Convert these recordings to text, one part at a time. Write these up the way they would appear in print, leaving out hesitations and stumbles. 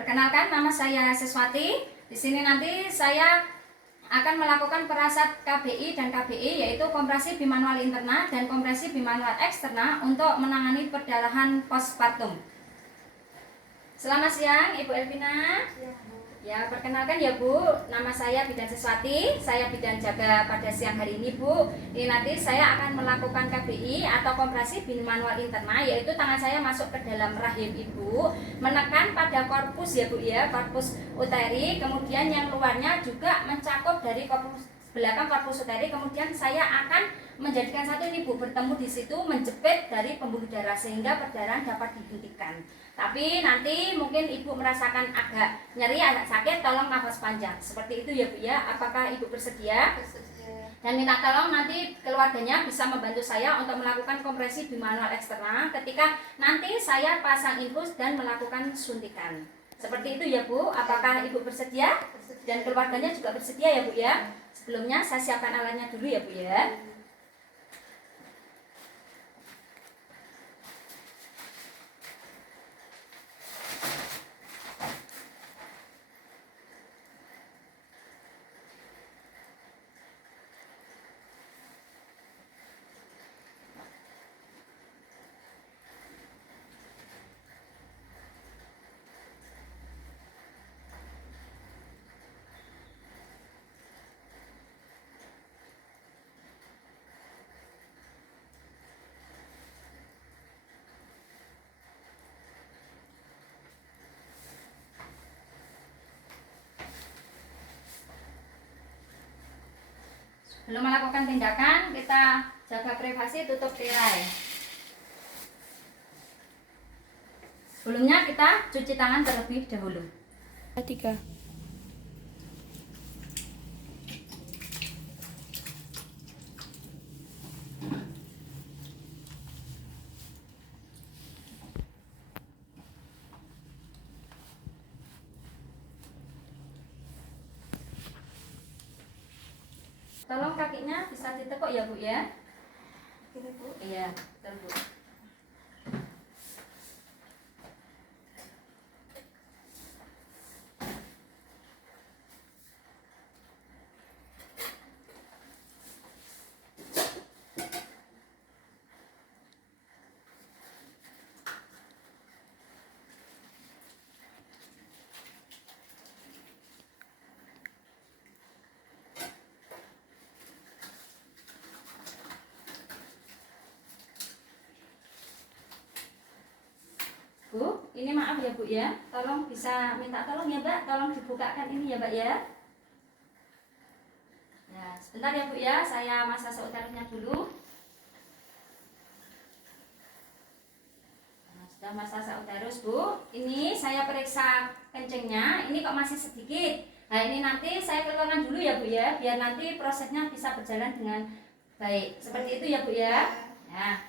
Perkenalkan, nama saya Siswati. Di sini nanti saya akan melakukan perasat KBI dan KBI, yaitu kompresi bimanual interna dan kompresi bimanual eksterna untuk menangani perdarahan postpartum. Selamat siang, Ibu Elvina. Ya, perkenalkan ya Bu, nama saya Bidan Siswati, saya bidan jaga pada siang hari ini Bu. Ini nanti saya akan melakukan KBI atau kompresi bimanual interna, yaitu tangan saya masuk ke dalam rahim Ibu, menekan pada korpus ya Bu ya, korpus uteri, kemudian yang luarnya juga mencakup dari korpus belakang korpus uteri, kemudian saya akan menjadikan satu ini Bu, bertemu di situ, menjepit dari pembuluh darah sehingga perdarahan dapat dihentikan. Tapi nanti mungkin Ibu merasakan agak nyeri, agak sakit, tolong nafas panjang. Seperti itu ya Bu ya. Apakah Ibu bersedia? Bersedia. Dan minta tolong nanti keluarganya bisa membantu saya untuk melakukan kompresi bimanual eksternal ketika nanti saya pasang infus dan melakukan suntikan. Seperti itu ya Bu. Apakah Ibu bersedia? Dan keluarganya juga bersedia ya Bu ya. Sebelumnya saya siapkan alatnya dulu ya Bu ya. Belum melakukan tindakan, kita jaga privasi, tutup tirai. Sebelumnya kita cuci tangan terlebih dahulu. 3. Tolong kakinya bisa ditekuk ya Bu ya. Ini Bu. Iya, betul Bu. Bu, ini maaf ya Bu ya. Tolong bisa minta tolong ya Mbak, tolong dibukakan ini ya Mbak ya. Ya, sebentar ya Bu ya, saya masak seutarnya dulu. Nah, sudah masak seutarus Bu. Ini saya periksa kencingnya, ini kok masih sedikit. Nah, ini nanti saya keluarkan dulu ya Bu ya, biar nanti prosesnya bisa berjalan dengan baik. Seperti itu ya Bu ya. Ya.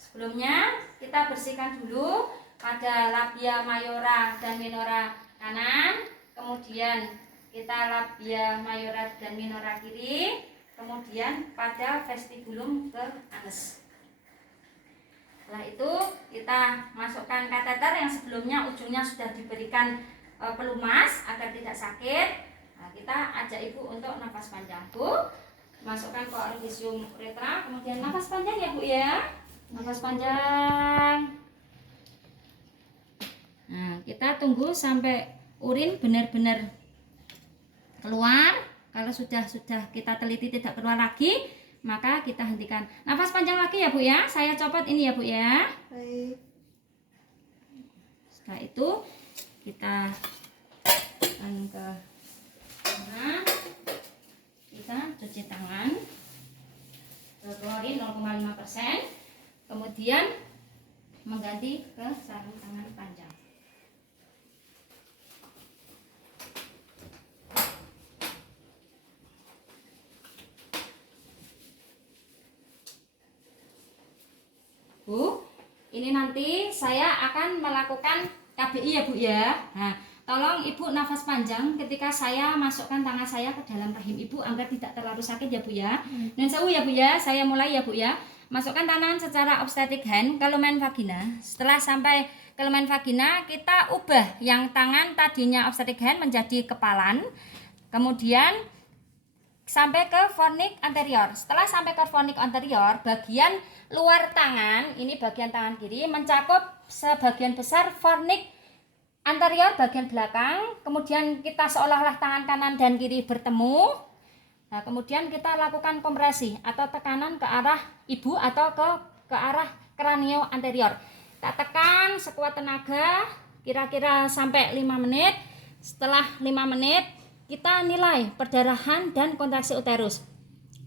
Sebelumnya kita bersihkan dulu pada labia mayora dan minora kanan, kemudian kita labia mayora dan minora kiri, kemudian pada vestibulum ke anus. Setelah itu kita masukkan kateter yang sebelumnya ujungnya sudah diberikan pelumas agar tidak sakit. Nah, kita ajak Ibu untuk nafas panjang Bu. Masukkan ke orificium uretra, kemudian nafas panjang ya Bu ya. Nafas panjang. Nah, kita tunggu sampai urin benar-benar keluar. Kalau sudah kita teliti tidak keluar lagi, maka kita hentikan. Nafas panjang lagi ya Bu ya. Saya copot ini ya Bu ya. Baik. Setelah itu kita akan ke tangan. Kita cuci tangan. Klorin 0,5%. Kemudian mengganti ke sarung tangan panjang. Bu, ini nanti saya akan melakukan KBI ya Bu ya. Nah, tolong Ibu nafas panjang ketika saya masukkan tangan saya ke dalam rahim Ibu agar tidak terlalu sakit ya Bu ya. Dan sewu ya Bu ya, saya mulai ya Bu ya. Masukkan tangan secara obstetric hand ke lumen vagina. Setelah sampai kelumen vagina kita ubah yang tangan tadinya obstetric hand menjadi kepalan, kemudian sampai ke fornix anterior. Setelah sampai ke fornix anterior, bagian luar tangan, ini bagian tangan kiri mencakup sebagian besar fornix anterior bagian belakang, kemudian kita seolah-olah tangan kanan dan kiri bertemu. Nah, kemudian kita lakukan kompresi atau tekanan ke arah ibu atau ke arah kranio anterior. Kita tekan sekuat tenaga kira-kira sampai 5 menit. Setelah 5 menit kita nilai perdarahan dan kontraksi uterus.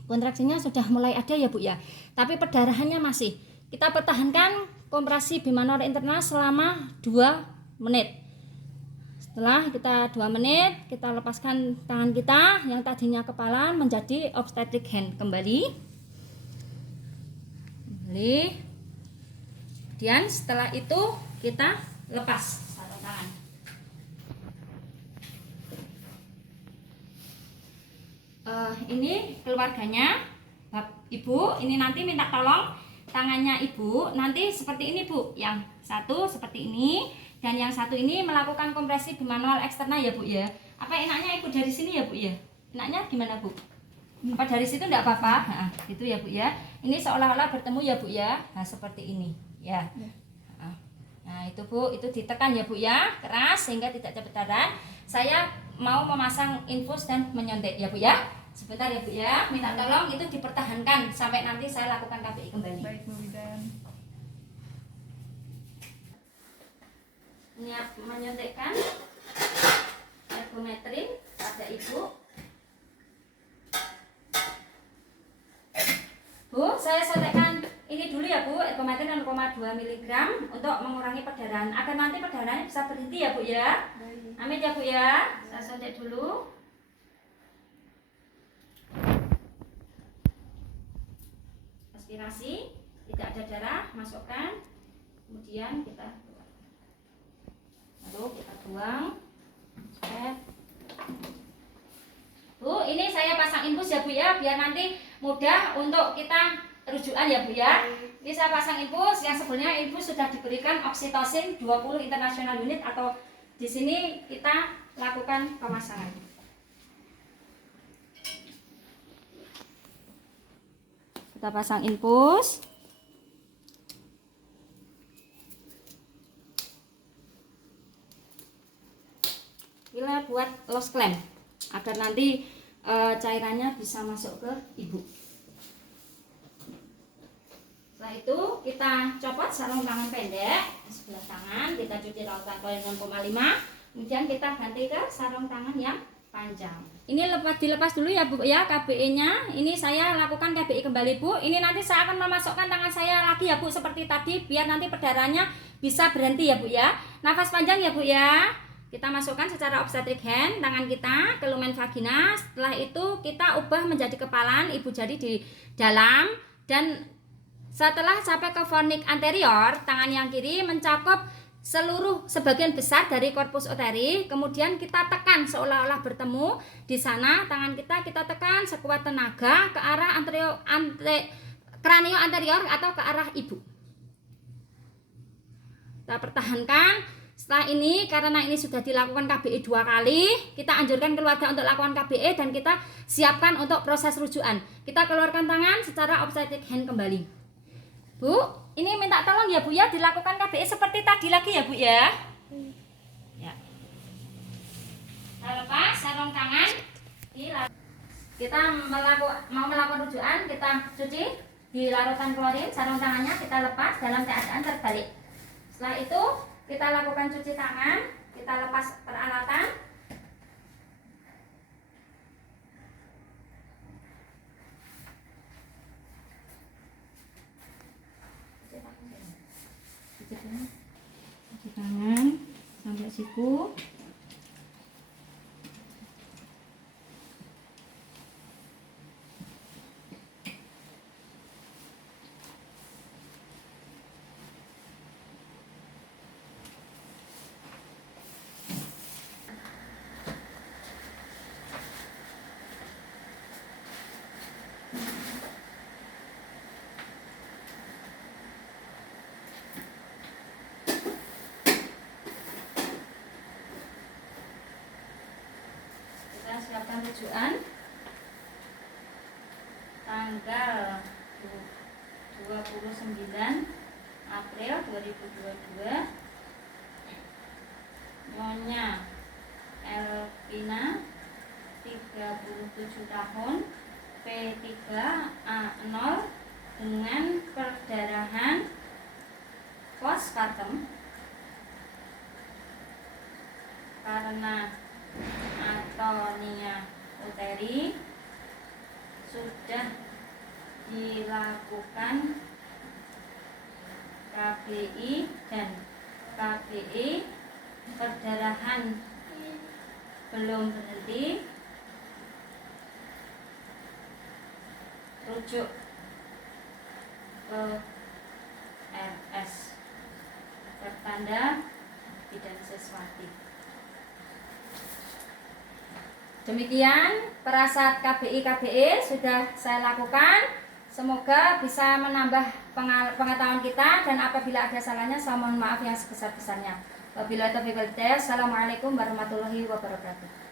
Kontraksinya sudah mulai ada ya Bu ya, tapi perdarahannya masih. Kita pertahankan kompresi bimanual internal selama 2 menit. Setelah kita 2 menit, kita lepaskan tangan kita yang tadinya kepalan menjadi obstetric hand kembali. Kemudian setelah itu kita lepas sarung tangan. Ini keluarganya, Ibu. Ini nanti minta tolong tangannya Ibu nanti seperti ini Bu. Yang satu seperti ini. Dan yang satu ini melakukan kompresi bimanual eksternal ya Bu ya. Apa enaknya Ibu dari sini ya Bu ya? Enaknya gimana Bu? Apa dari situ enggak apa-apa? Nah, gitu ya Bu ya. Ini seolah-olah bertemu ya Bu ya. Nah, seperti ini ya. Nah, itu Bu, itu ditekan ya Bu ya, keras sehingga tidak cepet darah. Saya mau memasang infus dan menyontek ya Bu ya. Sebentar ya Bu ya. Minta tolong itu dipertahankan sampai nanti saya lakukan KBI kembali. Baik, Bu Bidan. Menyuntikkan ergometrin pada Ibu. Bu, saya suntikkan ini dulu ya Bu, ergometrin 0,2 mg untuk mengurangi perdarahan agar nanti perdarahannya bisa berhenti ya Bu ya. Baik. Amin ya Bu ya. Saya suntik dulu. Aspirasi, tidak ada darah, masukkan. Kemudian kita lalu kita buang. Bu, ini saya pasang infus ya Bu ya, biar nanti mudah untuk kita rujukan ya Bu ya. Ini saya pasang infus, yang sebelumnya infus sudah diberikan oksitosin 20 international unit, atau di sini kita lakukan pemasangan. Kita pasang infus. Kita buat loss clamp agar nanti cairannya bisa masuk ke Ibu. Setelah itu kita copot sarung tangan pendek di sebelah tangan, kita cuci lautan klorin 0,5, kemudian kita ganti ke sarung tangan yang panjang. Ini dilepas dulu ya Bu ya KBI-nya. Ini saya lakukan KBI kembali Bu. Ini nanti saya akan memasukkan tangan saya lagi ya Bu seperti tadi, biar nanti perdarahannya bisa berhenti ya Bu ya. Nafas panjang ya Bu ya. Kita masukkan secara obstetric hand tangan kita ke lumen vagina. Setelah itu kita ubah menjadi kepalan, Ibu jadi di dalam. Dan setelah sampai ke fornix anterior, tangan yang kiri mencakup sebagian besar dari korpus uteri. Kemudian kita tekan seolah-olah bertemu di sana. Tangan kita tekan sekuat tenaga ke arah kranio anterior atau ke arah Ibu. Kita pertahankan. Setelah ini, karena ini sudah dilakukan KBI 2 kali, kita anjurkan keluarga untuk lakukan KBI dan kita siapkan untuk proses rujukan. Kita keluarkan tangan secara obstetric hand kembali. Bu, ini minta tolong ya Bu ya, dilakukan KBI seperti tadi lagi ya Bu ya. Ya. Kita lepas sarung tangan. Kita mau melakukan rujukan, kita cuci di larutan klorin, sarung tangannya kita lepas dalam keadaan terbalik. Setelah itu kita lakukan cuci tangan, kita lepas peralatan. Cuci tangan sampai siku. rujukan tanggal 29 April 2022. Nyonya Elvina 37 tahun, P3A0 dengan perdarahan postpartum karena atonia uteri sudah dilakukan KBI dan KBI, perdarahan belum berhenti, rujuk ke RS. Bertanda Bidan Siswati. Demikian perasat KBI sudah saya lakukan. Semoga bisa menambah pengetahuan kita, dan apabila ada salahnya saya mohon maaf yang sebesar-besarnya. Wabillahi taufiq wal hidayah. Assalamualaikum warahmatullahi wabarakatuh.